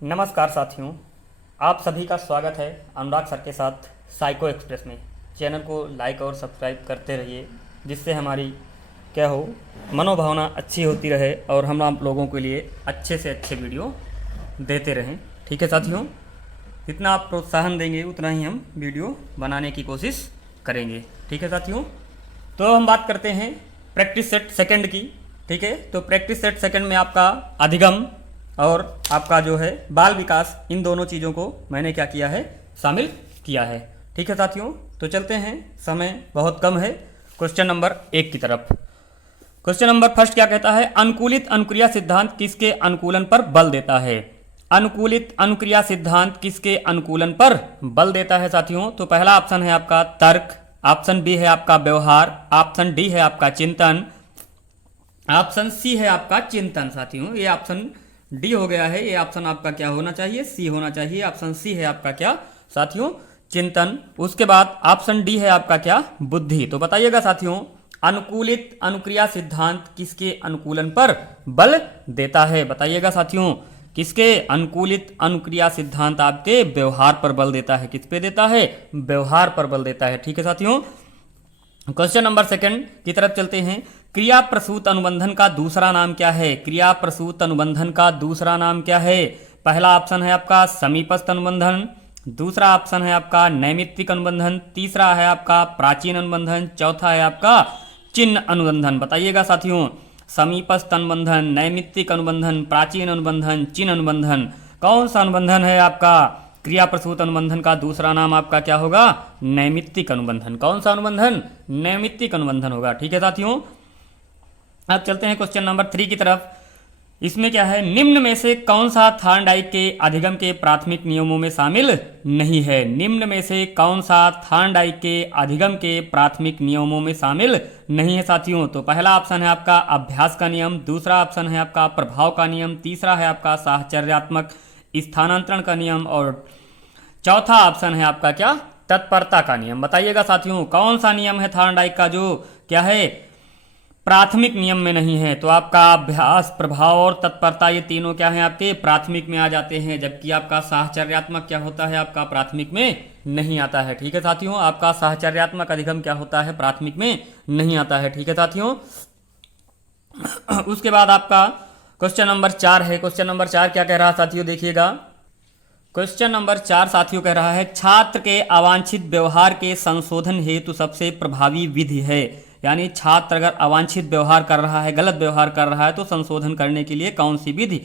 नमस्कार साथियों, आप सभी का स्वागत है अनुराग सर के साथ साइको एक्सप्रेस में। चैनल को लाइक और सब्सक्राइब करते रहिए, जिससे हमारी क्या हो मनोभावना अच्छी होती रहे और हम आप लोगों के लिए अच्छे से अच्छे वीडियो देते रहें। ठीक है साथियों, जितना आप प्रोत्साहन देंगे उतना ही हम वीडियो बनाने की कोशिश करेंगे। ठीक है साथियों, तो हम बात करते हैं प्रैक्टिस सेट सेकंड की। ठीक है, तो प्रैक्टिस सेट सेकंड में आपका अधिगम और आपका जो है बाल विकास, इन दोनों चीज़ों को मैंने क्या किया है, शामिल किया है। ठीक है साथियों, तो चलते हैं, समय बहुत कम है क्वेश्चन नंबर 1 की तरफ। क्वेश्चन नंबर फर्स्ट क्या कहता है, अनुकूलित अनुक्रिया सिद्धांत किसके अनुकूलन पर बल देता है। अनुकूलित अनुक्रिया सिद्धांत किसके अनुकूलन पर बल देता है साथियों। तो पहला ऑप्शन है आपका तर्क, ऑप्शन बी है आपका व्यवहार, ऑप्शन डी है आपका चिंतन, ऑप्शन सी है आपका चिंतन। साथियों ये ऑप्शन डी हो गया है, ये ऑप्शन आपका क्या होना चाहिए, सी होना चाहिए। ऑप्शन सी है आपका क्या साथियों, चिंतन। उसके बाद ऑप्शन डी है आपका क्या, बुद्धि। तो बताइएगा साथियों, अनुकूलित अनुक्रिया सिद्धांत किसके अनुकूलन पर बल देता है। बताइएगा साथियों, किसके अनुकूलित अनुक्रिया सिद्धांत आपके व्यवहार पर बल देता है। किस पे देता है, व्यवहार पर बल देता है। ठीक है साथियों, क्वेश्चन नंबर सेकंड की तरफ चलते हैं। क्रिया प्रसूत अनुबंधन का दूसरा नाम क्या है। क्रिया प्रसूत अनुबंधन का दूसरा नाम क्या है। पहला ऑप्शन है आपका समीपस्थ अनुबंधन, दूसरा ऑप्शन है आपका नैमित्तिक अनुबंधन, तीसरा है आपका प्राचीन अनुबंधन, चौथा है आपका चिन्ह अनुबंधन। बताइएगा साथियों, समीपस्थ अनुबंधन, नैमित्तिक अनुबंधन, प्राचीन अनुबंधन, चिन्ह अनुबंधन, कौन सा अनुबंधन है आपका क्रिया प्रसूत अनुबंधन का दूसरा नाम आपका क्या होगा, नैमित्तिक अनुबंधन। कौन सा अनुबंधन, नैमित्तिक अनुबंधन होगा। ठीक है साथियों, अब चलते हैं क्वेश्चन नंबर 3 की तरफ। इसमें क्या है, निम्न में से कौन सा थॉर्नडाइक के अधिगम के प्राथमिक नियमों में शामिल नहीं है। निम्न में से कौन सा थॉर्नडाइक के अधिगम के प्राथमिक नियमों में शामिल नहीं है साथियों। तो पहला ऑप्शन है आपका अभ्यास का नियम, दूसरा ऑप्शन है आपका प्रभाव का नियम, तीसरा है आपका साहचर्यात्मक स्थानांतरण का नियम और चौथा ऑप्शन है आपका क्या, तत्परता का नियम। बताइएगा साथियों, कौन सा नियम है थॉर्नडाइक का जो क्या है प्राथमिक नियम में नहीं है। तो आपका अभ्यास, प्रभाव और तत्परता, ये तीनों क्या है आपके प्राथमिक में आ जाते हैं, जबकि आपका साहचर्यात्मक क्या होता है, आपका प्राथमिक में नहीं आता है। ठीक है साथियों, आपका साहचर्यात्मक अधिगम क्या होता है, प्राथमिक में नहीं आता है। ठीक है साथियों, उसके बाद आपका क्वेश्चन नंबर 4 है। क्वेश्चन नंबर 4 क्या कह रहा है साथियों, देखिएगा। क्वेश्चन नंबर 4 साथियों कह रहा है, छात्र के अवांछित व्यवहार के संशोधन हेतु सबसे प्रभावी विधि है। यानी छात्र अगर अवांछित व्यवहार कर रहा है, गलत व्यवहार कर रहा है, तो संशोधन करने के लिए कौन सी विधि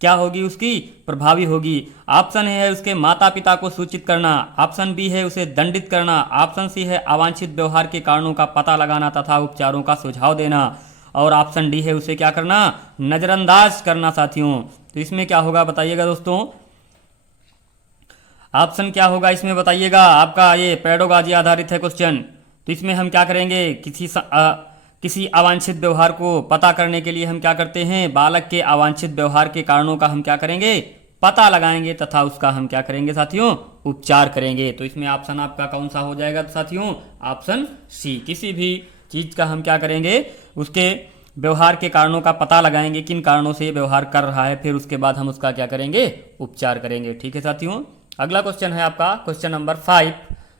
क्या होगी, उसकी प्रभावी होगी। ऑप्शन है उसके माता पिता को सूचित करना, ऑप्शन बी है उसे दंडित करना, ऑप्शन सी है अवांछित व्यवहार के कारणों का पता लगाना तथा उपचारों का सुझाव देना, और ऑप्शन डी है उसे क्या करना, नजरअंदाज करना। साथियों तो इसमें क्या होगा बताइएगा दोस्तों, ऑप्शन क्या होगा इसमें बताइएगा। आपका ये पेडोलॉजी आधारित है क्वेश्चन, तो इसमें हम क्या करेंगे, किसी अवांछित व्यवहार को पता करने के लिए हम क्या करते हैं, बालक के अवांछित व्यवहार के कारणों का हम क्या करेंगे, पता लगाएंगे तथा उसका हम क्या करेंगे साथियों, उपचार करेंगे। तो इसमें ऑप्शन आपका कौन सा हो जाएगा साथियों, ऑप्शन सी। किसी भी चीज का हम क्या करेंगे, उसके व्यवहार के कारणों का पता लगाएंगे, किन कारणों से व्यवहार कर रहा है, फिर उसके बाद हम उसका क्या करेंगे, उपचार करेंगे। ठीक है साथियों, अगला क्वेश्चन है आपका क्वेश्चन नंबर 5।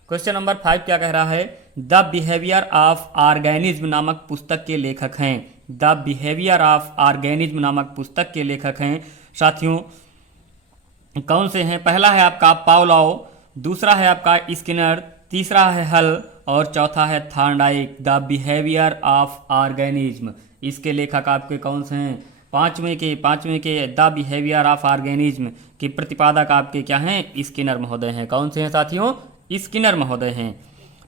क्वेश्चन नंबर 5 क्या कह रहा है, द बिहेवियर ऑफ ऑर्गेनिज्म नामक पुस्तक के लेखक हैं। द बिहेवियर ऑफ ऑर्गेनिज्म नामक पुस्तक के लेखक हैं साथियों कौन से हैं। पहला है आपका पावलोव, दूसरा है आपका स्किनर, तीसरा है हल और चौथा है Thorndike. The behaviour of organism, इसके लेखक आपके कौन से हैं, पांचवें के द बिहेवियर ऑफ ऑर्गेनिज्म के प्रतिपादक आपके क्या हैं, स्किनर महोदय हैं। कौन से हैं साथियों, स्किनर महोदय हैं।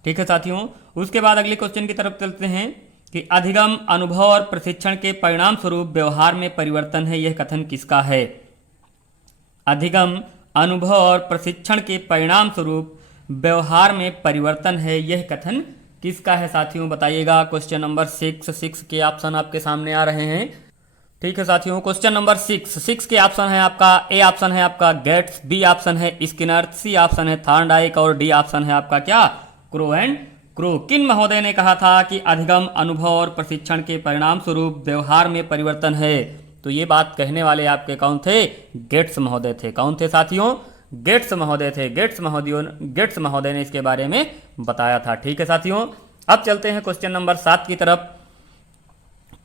ठीक है साथियों, उसके बाद अगले क्वेश्चन की तरफ चलते हैं कि अधिगम, अनुभव और प्रशिक्षण के परिणाम स्वरूप व्यवहार में परिवर्तन है, यह कथन किसका है। अधिगम, अनुभव और प्रशिक्षण के परिणाम स्वरूप व्यवहार में परिवर्तन है, यह कथन किसका है साथियों, बताइएगा। क्वेश्चन नंबर 6 के ऑप्शन आपके सामने आ रहे हैं। ठीक है साथियों, क्वेश्चन नंबर 6 के ऑप्शन है आपका, ए ऑप्शन है आपका गेट्स, बी ऑप्शन है स्किनर, सी ऑप्शन है थॉर्नडाइक और डी ऑप्शन है आपका क्या, क्रो एंड क्रो। किन महोदय ने कहा था कि अधिगम, अनुभव और प्रशिक्षण के परिणाम स्वरूप व्यवहार में परिवर्तन है। तो ये बात कहने वाले आपके कौन थे? गेट्स महोदय थे। कौन थे साथियों? गेट्स महोदय थे। गेट्स महोदय ने इसके बारे में बताया था। ठीक है साथियों, अब चलते हैं क्वेश्चन नंबर 7 की तरफ।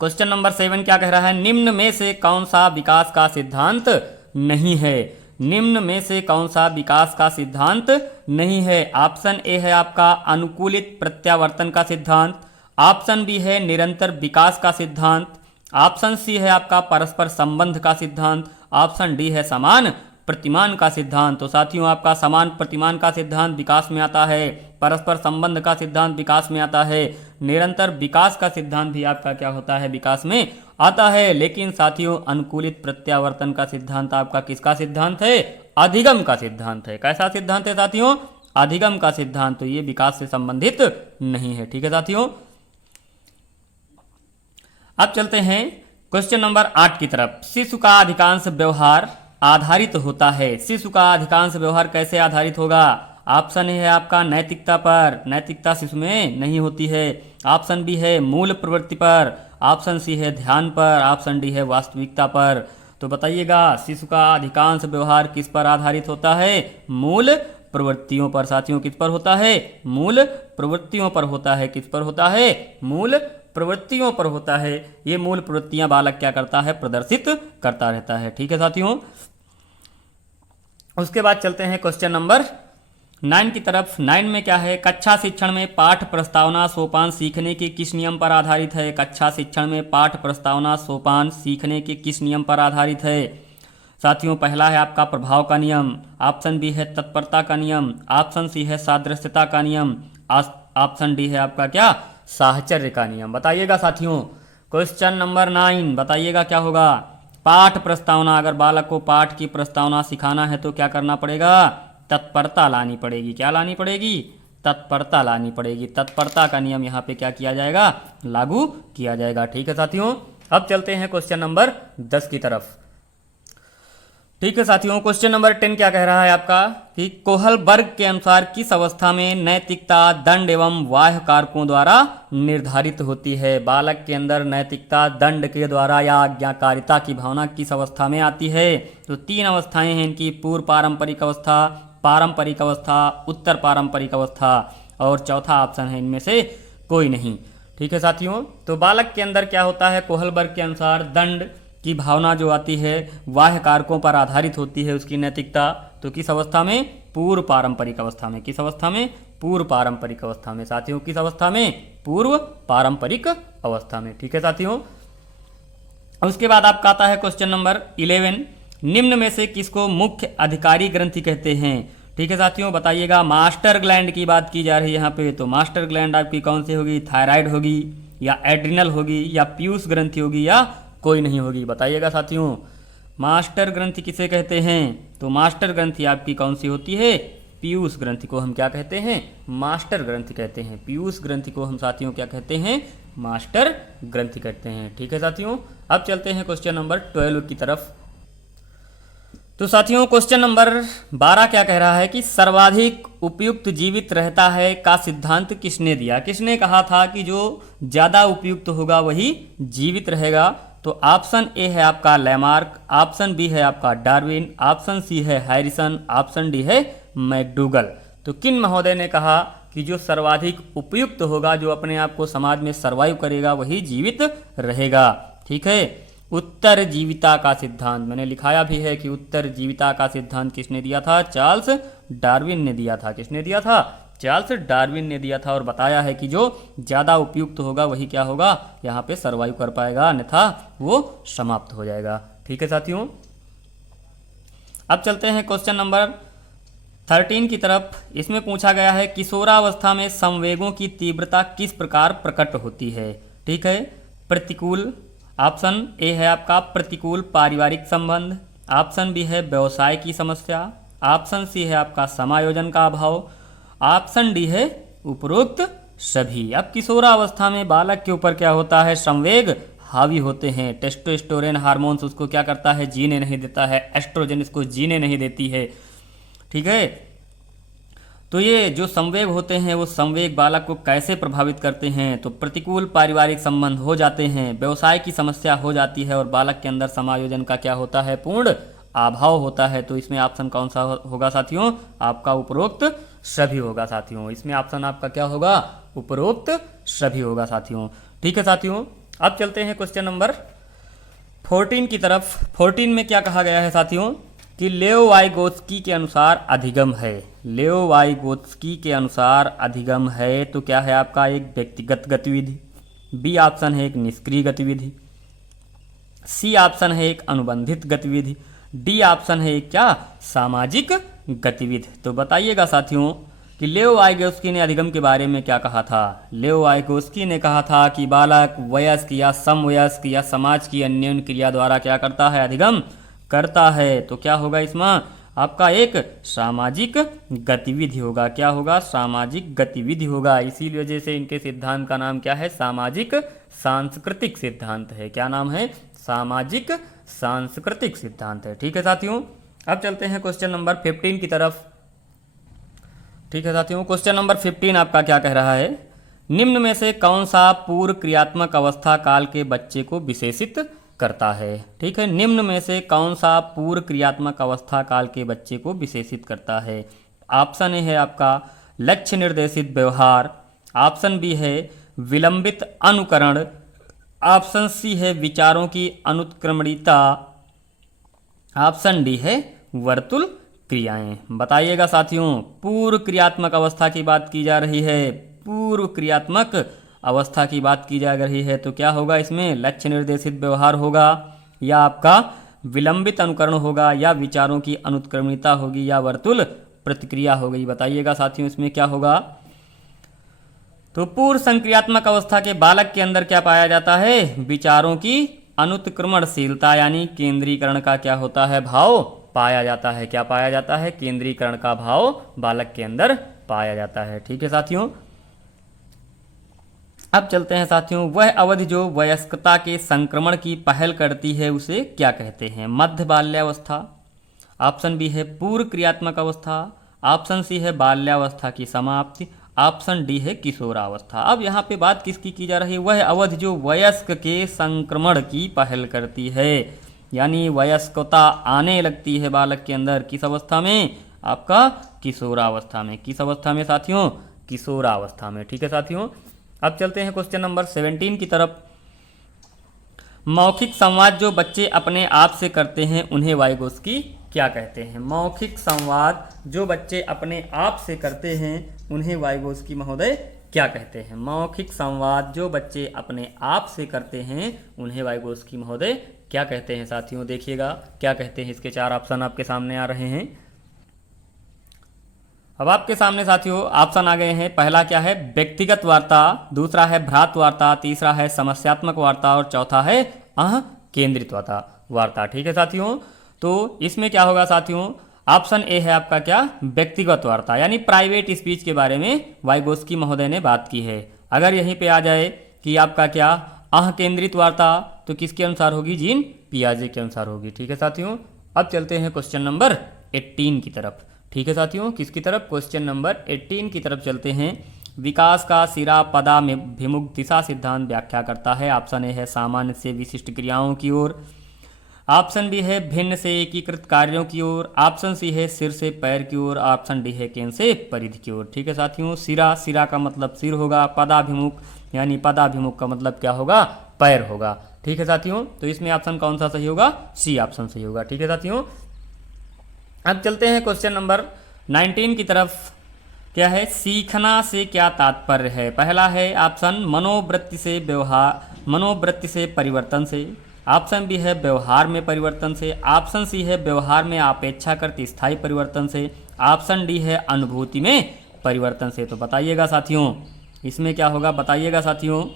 क्वेश्चन नंबर 7 क्या कह रहा है? निम्न में से कौन सा विकास का सिद्धांत नहीं है? निम्न में से कौन सा विकास का सिद्धांत नहीं है? ऑप्शन ए है आपका अनुकूलित प्रत्यावर्तन का सिद्धांत, ऑप्शन बी है निरंतर विकास का सिद्धांत, ऑप्शन सी है आपका परस्पर संबंध का सिद्धांत, ऑप्शन डी है समान प्रतिमान का सिद्धांत। तो साथियों आपका समान प्रतिमान का सिद्धांत विकास में आता है, परस्पर संबंध का सिद्धांत विकास में आता है, निरंतर विकास का सिद्धांत भी आपका क्या होता है? विकास में आता है। लेकिन साथियों अनुकूलित प्रत्यावर्तन का सिद्धांत आपका किसका सिद्धांत है? अधिगम का सिद्धांत है। कैसा सिद्धांत है साथियों? अधिगम का सिद्धांत। तो ये विकास से संबंधित नहीं है। ठीक है साथियों, अब चलते हैं क्वेश्चन नंबर 8 की तरफ। शिशु का अधिकांश व्यवहार आधारित होता है। शिशु का अधिकांश व्यवहार कैसे आधारित होगा? ऑप्शन ए है आपका नैतिकता पर, नैतिकता शिशु में नहीं होती है, ऑप्शन बी है मूल प्रवृत्ति पर, ऑप्शन सी है ध्यान पर, ऑप्शन डी है वास्तविकता पर। तो बताइएगा शिशु का अधिकांश व्यवहार किस पर आधारित होता है? मूल प्रवृत्तियों पर। साथियों किस पर होता है? मूल प्रवृत्तियों पर होता है। किस पर होता है? मूल प्रवृत्तियों पर होता है। ये मूल प्रवृत्तियां बालक क्या करता है? प्रदर्शित करता रहता है। ठीक है साथियों, उसके बाद चलते हैं क्वेश्चन नंबर 9 की तरफ। 9 में क्या है? कक्षा शिक्षण में पाठ प्रस्तावना सोपान सीखने के किस नियम पर आधारित है? कक्षा शिक्षण में पाठ प्रस्तावना सोपान सीखने के किस नियम पर आधारित है? साथियों पहला है आपका प्रभाव का नियम, ऑप्शन बी है तत्परता का नियम, ऑप्शन सी है सादृश्यता का नियम, ऑप्शन डी है आपका क्या? साहचर्य का नियम। बताइएगा साथियों क्वेश्चन नंबर 9 बताइएगा क्या होगा? पाठ प्रस्तावना, अगर बालक को पाठ की प्रस्तावना सिखाना है तो क्या करना पड़ेगा? तत्परता लानी पड़ेगी। क्या लानी पड़ेगी? तत्परता लानी पड़ेगी। तत्परता का नियम यहाँ पे क्या किया जाएगा? लागू किया जाएगा। ठीक है साथियों, अब चलते हैं क्वेश्चन नंबर 10 की तरफ। ठीक है साथियों, क्वेश्चन नंबर 10 क्या कह रहा है आपका कि कोहलबर्ग के अनुसार किस अवस्था में नैतिकता दंड एवं बाह्य कारकों द्वारा निर्धारित होती है? बालक के अंदर नैतिकता दंड के द्वारा या आज्ञाकारिता की भावना किस अवस्था में आती है? तो 3 अवस्थाएं हैं इनकी, पूर्व पारंपरिक अवस्था, पारंपरिक अवस्था, उत्तर पारंपरिक अवस्था, और चौथा ऑप्शन है इनमें से कोई नहीं। ठीक है साथियों, तो बालक के अंदर क्या होता है? कोहलबर्ग के अनुसार दंड की भावना जो आती है बाह्य कारकों पर आधारित होती है उसकी नैतिकता। तो किस अवस्था में? पूर्व पारंपरिक अवस्था में। किस अवस्था में? पूर्व पारंपरिक अवस्था में। साथियों किस अवस्था में? पूर्व पारंपरिक अवस्था में। ठीक है साथियों, उसके बाद आपका आता है क्वेश्चन नंबर 11। निम्न में से किसको मुख्य अधिकारी ग्रंथि कहते हैं? ठीक है साथियों, बताइएगा। मास्टर ग्लैंड की बात की जा रही है यहाँ पे, तो मास्टर ग्लैंड आपकी कौन सी होगी? थायराइड होगी, या एड्रिनल होगी, या पीयूष ग्रंथि होगी, या कोई नहीं होगी? बताइएगा साथियों मास्टर ग्रंथि किसे कहते हैं? तो मास्टर ग्रंथि आपकी कौन सी होती है? पीयूष ग्रंथि को हम क्या कहते हैं? मास्टर ग्रंथि कहते हैं। पीयूष ग्रंथि को हम साथियों क्या कहते हैं? मास्टर ग्रंथि कहते हैं। ठीक है साथियों, अब चलते हैं क्वेश्चन नंबर 12 की तरफ। तो साथियों क्वेश्चन नंबर 12 क्या कह रहा है कि सर्वाधिक उपयुक्त जीवित रहता है का सिद्धांत किसने दिया? किसने कहा था कि जो ज़्यादा उपयुक्त होगा वही जीवित रहेगा? तो ऑप्शन ए है आपका लैमार्क, ऑप्शन बी है आपका डार्विन, ऑप्शन सी है हैरिसन, ऑप्शन डी है मैकडूगल। तो किन महोदय ने कहा कि जो सर्वाधिक उपयुक्त होगा, जो अपने आप को समाज में सर्वाइव करेगा वही जीवित रहेगा? ठीक है, उत्तर जीविता का सिद्धांत मैंने लिखाया भी है कि उत्तर जीविता का सिद्धांत किसने दिया था? चार्ल्स डार्विन ने दिया था। किसने दिया था? चार्ल्स डार्विन ने दिया था, और बताया है कि जो ज़्यादा उपयुक्त होगा वही क्या होगा? यहाँ पे सर्वाइव कर पाएगा, अन्यथा वो समाप्त हो जाएगा। ठीक है साथियों, अब चलते हैं क्वेश्चन नंबर 13 की तरफ। इसमें पूछा गया है किशोरावस्था में संवेगों की तीव्रता किस प्रकार प्रकट होती है? ठीक है, प्रतिकूल, ऑप्शन ए है आपका प्रतिकूल पारिवारिक संबंध, ऑप्शन बी है व्यवसाय की समस्या, ऑप्शन सी है आपका समायोजन का अभाव, ऑप्शन डी है उपरोक्त सभी। अब किशोरावस्था में बालक के ऊपर क्या होता है? संवेग हावी होते हैं। टेस्टोस्टेरोन हार्मोन्स उसको क्या करता है? जीने नहीं देता है। एस्ट्रोजन इसको जीने नहीं देती है। ठीक है, तो ये जो संवेग होते हैं वो संवेग बालक को कैसे प्रभावित करते हैं? तो प्रतिकूल पारिवारिक संबंध हो जाते हैं, व्यवसाय की समस्या हो जाती है और बालक के अंदर समायोजन का क्या होता है? पूर्ण अभाव होता है। तो इसमें ऑप्शन कौन सा होगा साथियों? आपका उपरोक्त सभी होगा साथियों। इसमें ऑप्शन आपका क्या होगा? उपरोक्त सभी होगा साथियों। ठीक है साथियों, अब चलते हैं क्वेश्चन नंबर 14 की तरफ। 14 में क्या कहा गया है साथियों? कि लेओ वाइगोत्स्की के अनुसार अधिगम है। लेओ वाइगोत्स्की के अनुसार अधिगम है तो क्या है आपका? एक व्यक्तिगत गतिविधि, बी ऑप्शन है एक निष्क्रिय गतिविधि, सी ऑप्शन है एक अनुबंधित गतिविधि, डी ऑप्शन है एक क्या? सामाजिक गतिविधि। तो बताइएगा साथियों कि लेओ वाइगोत्स्की ने अधिगम के बारे में क्या कहा था? लेओ वाइगोत्स्की ने कहा था कि बालक वयस्क या समवयस्क या समाज की अन्योन्य क्रिया द्वारा क्या करता है? अधिगम करता है। तो क्या होगा इसमें? आपका एक सामाजिक गतिविधि होगा। क्या होगा? सामाजिक गतिविधि होगा। इसी वजह से इनके सिद्धांत का नाम क्या है? सामाजिक सांस्कृतिक सिद्धांत है। क्या नाम है? सामाजिक सांस्कृतिक सिद्धांत है। ठीक है साथियों, अब चलते हैं क्वेश्चन नंबर 15 की तरफ। ठीक है साथियों, क्वेश्चन नंबर 15 आपका क्या कह रहा है? निम्न में से कौन सा पूर्व क्रियात्मक अवस्था काल के बच्चे को विशेषित करता है? ठीक है, निम्न में से कौन सा पूर्व क्रियात्मक अवस्था काल के बच्चे को विशेषित करता है? ऑप्शन ए है आपका लक्ष्य निर्देशित व्यवहार, ऑप्शन बी है विलंबित अनुकरण, ऑप्शन सी है विचारों की अनुत्क्रमणीयता, ऑप्शन डी है वर्तुल क्रियाएं। बताइएगा साथियों, पूर्व क्रियात्मक अवस्था की बात की जा रही है, पूर्व क्रियात्मक अवस्था की बात की जा रही है तो क्या होगा इसमें? लक्ष्य निर्देशित व्यवहार होगा, या आपका विलंबित अनुकरण होगा, या विचारों की अनुत्क्रमणीयता होगी, या वर्तुल प्रतिक्रिया होगी। बताइएगा साथियों इसमें क्या होगा? तो पूर्व संक्रियात्मक अवस्था के बालक के अंदर क्या पाया जाता है? विचारों की अनुत्क्रमणशीलता यानी केंद्रीकरण का क्या होता है? भाव पाया जाता है। क्या पाया जाता है? केंद्रीकरण का भाव बालक के अंदर पाया जाता है। ठीक है साथियों, अब चलते हैं साथियों, वह अवधि जो वयस्कता के संक्रमण की पहल करती है उसे क्या कहते हैं? मध्य बाल्यावस्था, ऑप्शन बी है पूर्व क्रियात्मक अवस्था, ऑप्शन सी है बाल्यावस्था की समाप्ति, ऑप्शन डी है किशोरावस्था। अब यहाँ पे बात किसकी की जा रही है? वह अवधि जो वयस्क के संक्रमण की पहल करती है, यानी वयस्कता आने लगती है बालक के अंदर किस अवस्था में? आपका किशोरावस्था में। किस अवस्था में साथियों? किशोरावस्था में। ठीक है साथियों, अब चलते हैं क्वेश्चन नंबर 17 की तरफ। मौखिक संवाद जो बच्चे अपने आप से करते हैं उन्हें वाइगोत्स्की क्या कहते हैं? मौखिक संवाद जो बच्चे अपने आप से करते हैं उन्हें वाइगोत्स्की महोदय क्या कहते हैं? मौखिक संवाद जो बच्चे अपने आप से करते हैं उन्हें वाइगोत्स्की महोदय क्या कहते हैं? साथियों देखिएगा क्या कहते हैं, इसके 4 ऑप्शन आपके सामने आ रहे हैं। अब आपके सामने साथियों ऑप्शन आ गए हैं। पहला क्या है? व्यक्तिगत वार्ता, दूसरा है भ्रात वार्ता, तीसरा है समस्यात्मक वार्ता और चौथा है केंद्रित वार्ता। ठीक है साथियों, तो इसमें क्या होगा साथियों? ऑप्शन ए है आपका क्या? व्यक्तिगत वार्ता, यानी प्राइवेट स्पीच के बारे में वाइगोत्स्की महोदय ने बात की है। अगर यहीं पे आ जाए कि आपका क्या केंद्रित वार्ता, तो किसके अनुसार होगी? जीन पियाजे के अनुसार होगी। ठीक है साथियों, अब चलते हैं क्वेश्चन नंबर 18 की तरफ। ठीक है साथियों, किसकी तरफ? क्वेश्चन नंबर 18 की तरफ चलते हैं। विकास का सिरा पदाभिमुख दिशा सिद्धांत व्याख्या करता है। ऑप्शन ए है सामान्य से विशिष्ट क्रियाओं की ओर, ऑप्शन बी है भिन्न से एकीकृत कार्यों की ओर, ऑप्शन सी है सिर से पैर की ओर, ऑप्शन डी है केंद्र से परिधि की ओर। ठीक है साथियों, सिरा का मतलब सिर होगा, पदाभिमुख यानी पदाभिमुख का मतलब क्या होगा? पैर होगा। ठीक है साथियों, तो इसमें ऑप्शन कौन सा सही होगा? सी ऑप्शन सही होगा। ठीक है साथियों, अब चलते हैं क्वेश्चन नंबर 19 की तरफ। क्या है? सीखना से क्या तात्पर्य है? पहला है ऑप्शन मनोवृत्ति से परिवर्तन से, ऑप्शन बी है व्यवहार में परिवर्तन से, ऑप्शन सी है व्यवहार में अपेक्षाकृत स्थायी परिवर्तन से, ऑप्शन डी है अनुभूति में परिवर्तन से। तो बताइएगा साथियों इसमें क्या होगा? बताइएगा साथियों,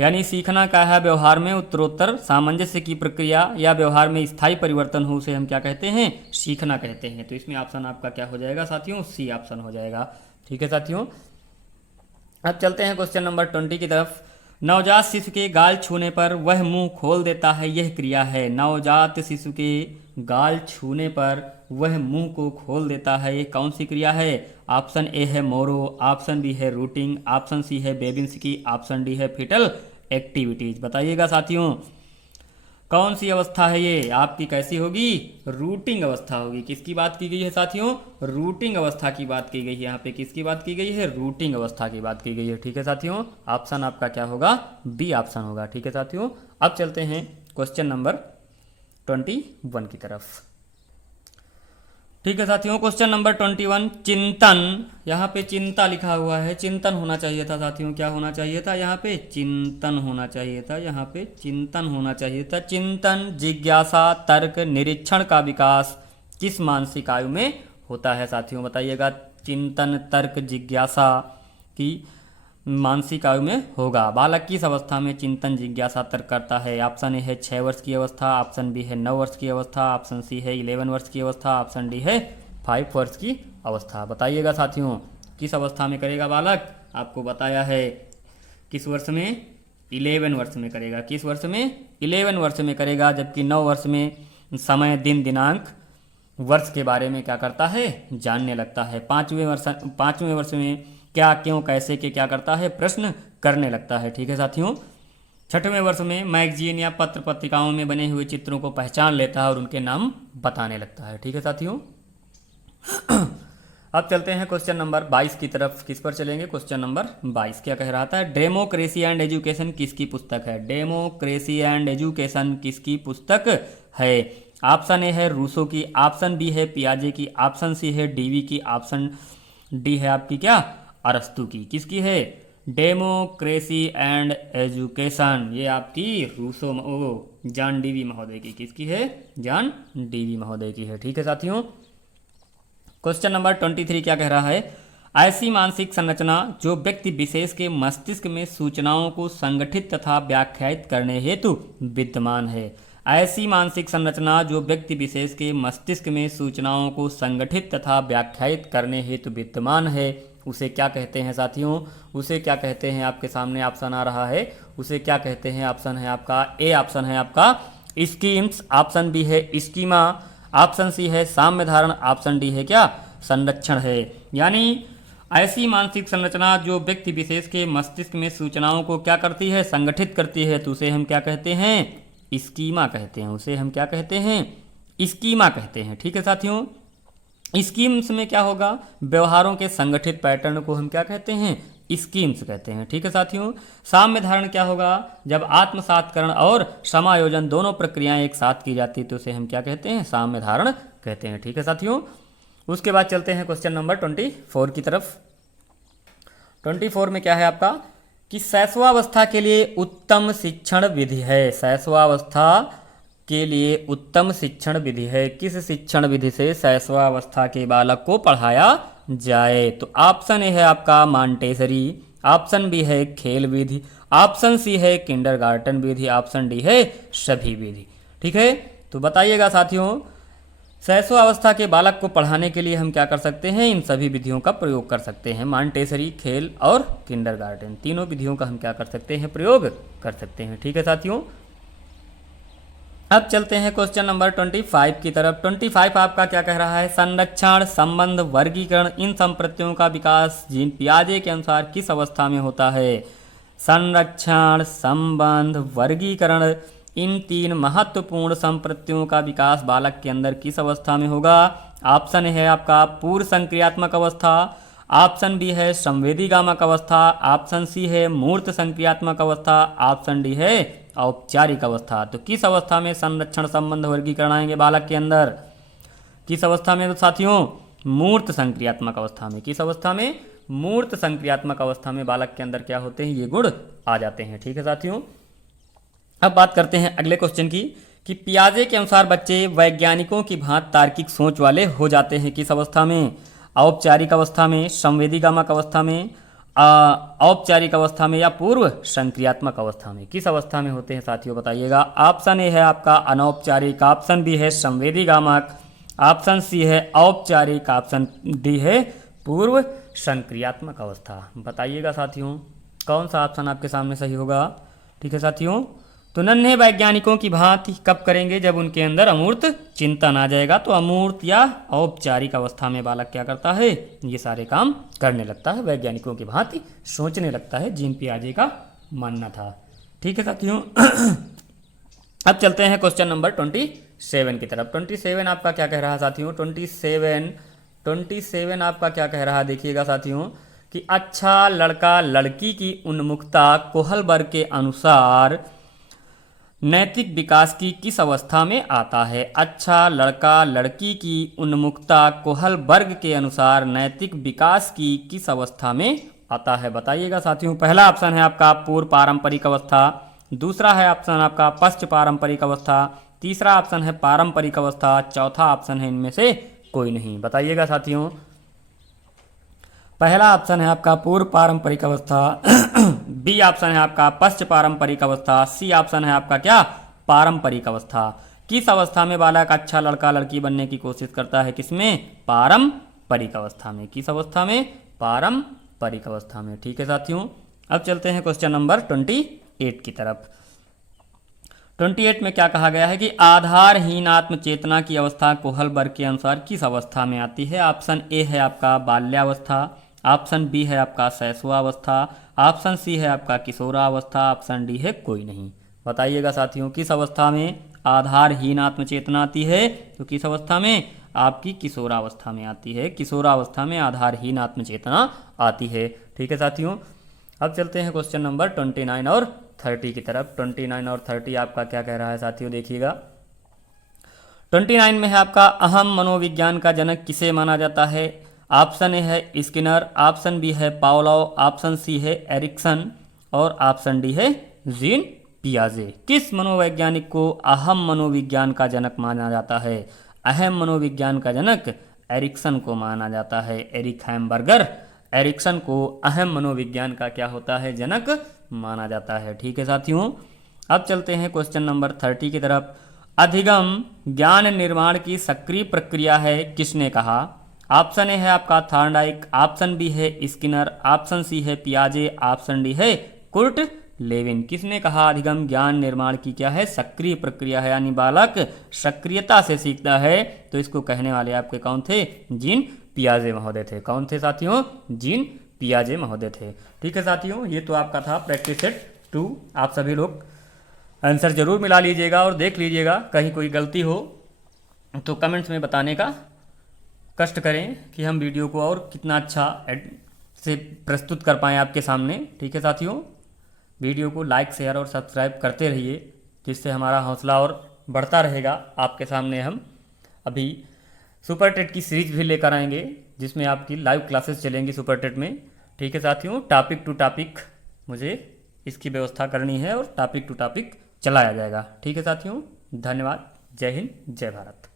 यानी सीखना क्या है? व्यवहार में उत्तरोत्तर सामंजस्य की प्रक्रिया या व्यवहार में स्थायी परिवर्तन हो उसे हम क्या कहते हैं? सीखना कहते हैं। तो इसमें ऑप्शन आपका क्या हो जाएगा साथियों? सी ऑप्शन हो जाएगा। ठीक है साथियों, अब चलते हैं क्वेश्चन नंबर 20 की तरफ। नवजात शिशु के गाल छूने पर वह मुंह खोल देता है, यह क्रिया है। नवजात शिशु के गाल छूने पर वह मुंह को खोल देता है, ये कौन सी क्रिया है? ऑप्शन ए है मोरो, ऑप्शन बी है रूटिंग, ऑप्शन सी है बेबिंस्की, ऑप्शन डी है फीटल एक्टिविटीज। बताइएगा साथियों कौन सी अवस्था है ये आपकी, कैसी होगी? रूटिंग अवस्था होगी। किसकी बात की गई है साथियों? रूटिंग अवस्था की बात की गई है। यहाँ पे किसकी बात की गई है? रूटिंग अवस्था की बात की गई है। ठीक है साथियों, ऑप्शन आपका क्या होगा? बी ऑप्शन होगा। ठीक है साथियों, अब चलते हैं क्वेश्चन नंबर 21 की तरफ। ठीक है साथियों, क्वेश्चन नंबर 21, चिंतन। यहाँ पे चिंता लिखा हुआ है, चिंतन होना चाहिए था साथियों। क्या होना चाहिए था? यहाँ पे चिंतन होना चाहिए था, यहाँ पे चिंतन होना चाहिए था। चिंतन, जिज्ञासा, तर्क, निरीक्षण का विकास किस मानसिक आयु में होता है साथियों? बताइएगा। चिंतन, तर्क, जिज्ञासा की मानसिक आयु में होगा। बालक किस अवस्था में चिंतन, जिज्ञासा, तर्क करता है? ऑप्शन ए है 6 वर्ष की अवस्था, ऑप्शन बी है 9 वर्ष की अवस्था, ऑप्शन सी है 11 वर्ष की अवस्था, ऑप्शन डी है 5 वर्ष की अवस्था। बताइएगा साथियों किस अवस्था में करेगा बालक? आपको बताया है किस वर्ष में? 11 वर्ष में करेगा। किस वर्ष में? 11 वर्ष में करेगा। जबकि 9 वर्ष में समय, दिन, दिनांक, वर्ष के बारे में क्या करता है? जानने लगता है। 5वें वर्ष में क्या, क्यों, कैसे के क्या करता है? प्रश्न करने लगता है। ठीक है साथियों, 6वें वर्ष में मैगजीन या पत्र पत्रिकाओं में बने हुए चित्रों को पहचान लेता है और उनके नाम बताने लगता है। ठीक है साथियों, अब चलते हैं क्वेश्चन नंबर 22 की तरफ। किस पर चलेंगे? क्वेश्चन नंबर 22 क्या कह रहा था? डेमोक्रेसी एंड एजुकेशन किसकी पुस्तक है? डेमोक्रेसी एंड एजुकेशन किसकी पुस्तक है? ऑप्शन ए है रूसो की, ऑप्शन बी है पियाजे की, ऑप्शन सी है डीवी की, ऑप्शन डी है आपकी क्या? अरस्तु की। किसकी है? डेमोक्रेसी एंड एजुकेशन, ये आपकी रूसो जॉन डीवी महोदय की। किसकी है? जॉन डीवी महोदय की है। ठीक है साथियों, क्वेश्चन नंबर 23 क्या कह रहा है? ऐसी मानसिक संरचना जो व्यक्ति विशेष के मस्तिष्क में सूचनाओं को संगठित तथा व्याख्यायित करने हेतु विद्यमान है। ऐसी मानसिक संरचना जो व्यक्ति विशेष के मस्तिष्क में सूचनाओं को संगठित तथा व्याख्यायित करने हेतु विद्यमान है, उसे क्या कहते हैं साथियों? उसे क्या कहते हैं? आपके सामने ऑप्शन आ रहा है, उसे क्या कहते हैं? ऑप्शन है आपका ए, ऑप्शन है आपका स्कीम्स, ऑप्शन बी है स्कीमा, ऑप्शन सी है साम्य धारण, ऑप्शन डी है क्या? संरक्षण है। यानी ऐसी मानसिक संरचना जो व्यक्ति विशेष के मस्तिष्क में सूचनाओं को क्या करती है? संगठित करती है, तो उसे हम क्या कहते हैं? स्कीमा कहते हैं। उसे हम क्या कहते हैं? स्कीमा कहते हैं। ठीक है साथियों, स्कीम्स में क्या होगा? व्यवहारों के संगठित पैटर्न को हम क्या कहते हैं? स्कीम्स कहते हैं। ठीक है साथियों, साम्य धारण क्या होगा? जब आत्मसातकरण और समायोजन दोनों प्रक्रियाएं एक साथ की जाती है तो उसे हम क्या कहते हैं? साम्य धारण कहते हैं। ठीक है साथियों, उसके बाद चलते हैं क्वेश्चन नंबर 24 की तरफ। 24 में क्या है आपका कि शैशवावस्था के लिए उत्तम शिक्षण विधि है। शैशवावस्था के लिए उत्तम शिक्षण विधि है। किस शिक्षण विधि से शैशवावस्था के बालक को पढ़ाया जाए? तो ऑप्शन ए है आपका मॉन्टेसरी, ऑप्शन बी है खेल विधि, ऑप्शन सी है किंडरगार्टन विधि, ऑप्शन डी है सभी विधि। ठीक है, तो बताइएगा साथियों शैशवावस्था के बालक को पढ़ाने के लिए हम क्या कर सकते हैं? इन सभी विधियों का प्रयोग कर सकते हैं। मॉन्टेसरी, खेल और किंडरगार्टन, तीनों विधियों का हम क्या कर सकते हैं? प्रयोग कर सकते हैं। ठीक है साथियों, अब चलते हैं क्वेश्चन नंबर 25 की तरफ। 25 आपका क्या कह रहा है? संरक्षण, संबंध, वर्गीकरण, इन संप्रत्तियों का विकास जीन पियाजे के अनुसार किस अवस्था में होता है? संरक्षण, संबंध, वर्गीकरण, इन तीन महत्वपूर्ण संप्रत्तियों का विकास बालक के अंदर किस अवस्था में होगा? ऑप्शन है आपका पूर्व संक्रियात्मक अवस्था, ऑप्शन बी है संवेदीगामक अवस्था, ऑप्शन सी है मूर्त संक्रियात्मक अवस्था, ऑप्शन डी है औपचारिक अवस्था। तो किस अवस्था में संरक्षण, संबंध, वर्गीकरण आएंगे बालक के अंदर? किस अवस्था में? तो साथियों मूर्त संक्रियात्मक अवस्था में। किस अवस्था में? मूर्त संक्रियात्मक अवस्था में बालक के अंदर क्या होते हैं? ये गुण आ जाते हैं। ठीक है साथियों, अब बात करते हैं अगले क्वेश्चन की कि पियाजे के अनुसार बच्चे वैज्ञानिकों की भांति तार्किक सोच वाले हो जाते हैं। किस अवस्था में? औपचारिक अवस्था में, संवेदीगामक अवस्था में, औपचारिक अवस्था में या पूर्व संक्रियात्मक अवस्था में? किस अवस्था में होते हैं साथियों बताइएगा? ऑप्शन ए है आपका अनौपचारिक, ऑप्शन बी है संवेदीगामक, ऑप्शन सी है औपचारिक, ऑप्शन डी है पूर्व संक्रियात्मक अवस्था। बताइएगा साथियों कौन सा ऑप्शन आपके सामने सही होगा? ठीक है साथियों, तो नन्हे वैज्ञानिकों की भांति कब करेंगे? जब उनके अंदर अमूर्त चिंतन आ जाएगा। तो अमूर्त या औपचारिक अवस्था में बालक क्या करता है? ये सारे काम करने लगता है, वैज्ञानिकों की भांति सोचने लगता है, जीन पियाजे का मानना था। ठीक है साथियों। अब चलते हैं क्वेश्चन नंबर 27 की तरफ। 27 आपका क्या कह रहा है साथियों? 27 आपका क्या कह रहा है? देखिएगा साथियों कि अच्छा लड़का लड़की की उन्मुखता कोहलबर्ग के अनुसार नैतिक विकास की किस अवस्था में आता है? अच्छा लड़का लड़की की उन्मुखता कोहलबर्ग के अनुसार नैतिक विकास की किस अवस्था में आता है? बताइएगा साथियों। पहला ऑप्शन है आपका पूर्व पारंपरिक अवस्था, दूसरा है ऑप्शन आपका पश्च पारंपरिक अवस्था, तीसरा ऑप्शन है पारंपरिक अवस्था, चौथा ऑप्शन है इनमें से कोई नहीं। बताइएगा साथियों। पहला ऑप्शन है आपका पूर्व पारंपरिक अवस्था, बी ऑप्शन है आपका पश्च पारंपरिक अवस्था, सी ऑप्शन है आपका क्या? पारंपरिक अवस्था। किस अवस्था में बालक अच्छा लड़का लड़की बनने की कोशिश करता है? किसमें? पारंपरिक अवस्था में। किस अवस्था में? पारंपरिक अवस्था में। ठीक है साथियों। अब चलते हैं क्वेश्चन नंबर 28 की तरफ। 28 में क्या कहा गया है कि आधारहीन आत्मचेतना की अवस्था कोहलबर्ग के अनुसार किस अवस्था में आती है? ऑप्शन ए है आपका बाल्यावस्था, ऑप्शन बी है आपका शैशवावस्था, ऑप्शन सी है आपका किशोरावस्था, ऑप्शन डी है कोई नहीं। बताइएगा साथियों किस अवस्था में आधारहीन आत्मचेतना आती है? तो किस अवस्था में? आपकी किशोरावस्था में आती है। किशोरावस्था में आधारहीन आत्मचेतना आती है। ठीक है साथियों। अब चलते हैं क्वेश्चन नंबर 29 और 30 की तरफ। 29 और 30 आपका क्या कह रहा है साथियों? देखिएगा। 29 में है आपका अहम मनोविज्ञान का जनक किसे माना जाता है? ऑप्शन ए है स्किनर, ऑप्शन बी है पावलोव, ऑप्शन सी है एरिक्सन और ऑप्शन डी है जीन पियाजे। किस मनोवैज्ञानिक को अहम मनोविज्ञान का जनक माना जाता है? अहम मनोविज्ञान का जनक एरिक्सन को माना जाता है। एरिक हैमबर्गर एरिक्सन को अहम मनोविज्ञान का क्या होता है? जनक माना जाता है। ठीक है साथियों। अब चलते हैं क्वेश्चन नंबर 30 की तरफ। अधिगम ज्ञान निर्माण की सक्रिय प्रक्रिया है किसने कहा? ऑप्शन ए है आपका थॉर्नडाइक, ऑप्शन बी है स्किनर, ऑप्शन सी है पियाजे, ऑप्शन डी है कुर्ट लेविन। किसने कहा अधिगम ज्ञान निर्माण की क्या है? सक्रिय प्रक्रिया है, यानी बालक सक्रियता से सीखता है। तो इसको कहने वाले आपके कौन थे? जीन पियाजे महोदय थे। कौन थे साथियों? जीन पियाजे महोदय थे। ठीक है साथियों, ये तो आपका था प्रैक्टिस सेट 2। आप सभी लोग आंसर जरूर मिला लीजिएगा और देख लीजिएगा, कहीं कोई गलती हो तो कमेंट्स में बताने का कष्ट करें कि हम वीडियो को और कितना अच्छा से प्रस्तुत कर पाएँ आपके सामने। ठीक है साथियों, वीडियो को लाइक शेयर और सब्सक्राइब करते रहिए, जिससे हमारा हौसला और बढ़ता रहेगा। आपके सामने हम अभी सुपर टेट की सीरीज भी लेकर आएंगे, जिसमें आपकी लाइव क्लासेस चलेंगी सुपर टेट में। ठीक है साथियों, टॉपिक टू टॉपिक मुझे इसकी व्यवस्था करनी है और टॉपिक टू टॉपिक चलाया जाएगा। ठीक है साथियों, धन्यवाद। जय हिंद, जय भारत।